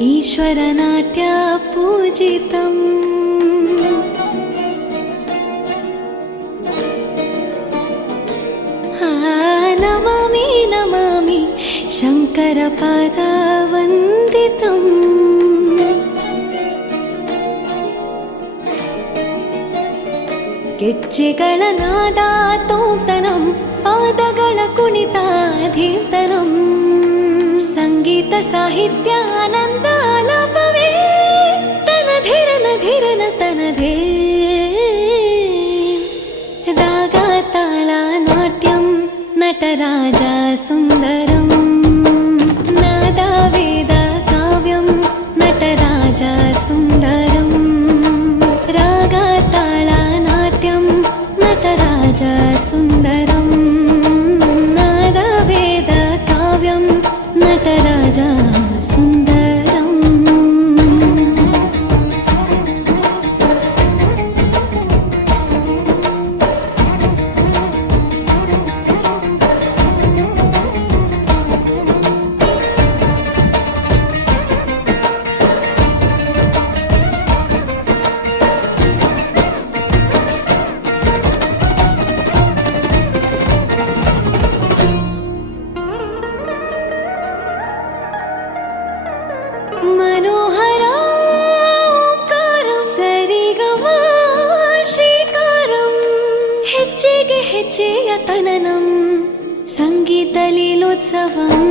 ईश्वरनाट्य पूजितम् नमामि नमामि शङ्करपादवन्दितम् ಗೆಜ್ಜೆಗಳ ನಾದ ತೋಂತನಂ ಪಾದಗಳ ಕುಣಿತಾಧೀರ್ತನಂ ಸಂಗೀತ ಸಾಹಿತ್ಯ ಆನಂದ ಆಲಾಪವೇ ತನಧಿರನ ಧಿರನ ತನಧೇ ರಾಗ ತಾಳ ನಾಟ್ಯಂ ನಟರಾಜ ಸುಂದರಂ ನಾದ ವೇದ ಕಾವ್ಯಂ ನಟರಾಜ ಸುಂದರಂ ರಾಗ ತಾಳ ನಾಟ್ಯಂ ನಟರಾಜ ಸುಂದರಂ ನಾದ ವೇದ ಕಾವ್ಯಂ ನಟರಾಜ ಸುಂದರಂ मनोहर ओंकारं सरिगम श्रीकारं ಹೆಜ್ಜೆಗೆ ಹೆಜ್ಜೆಯ ತನನಂ ಸಂಗೀತ ಲೀಲೋತ್ಸವಂ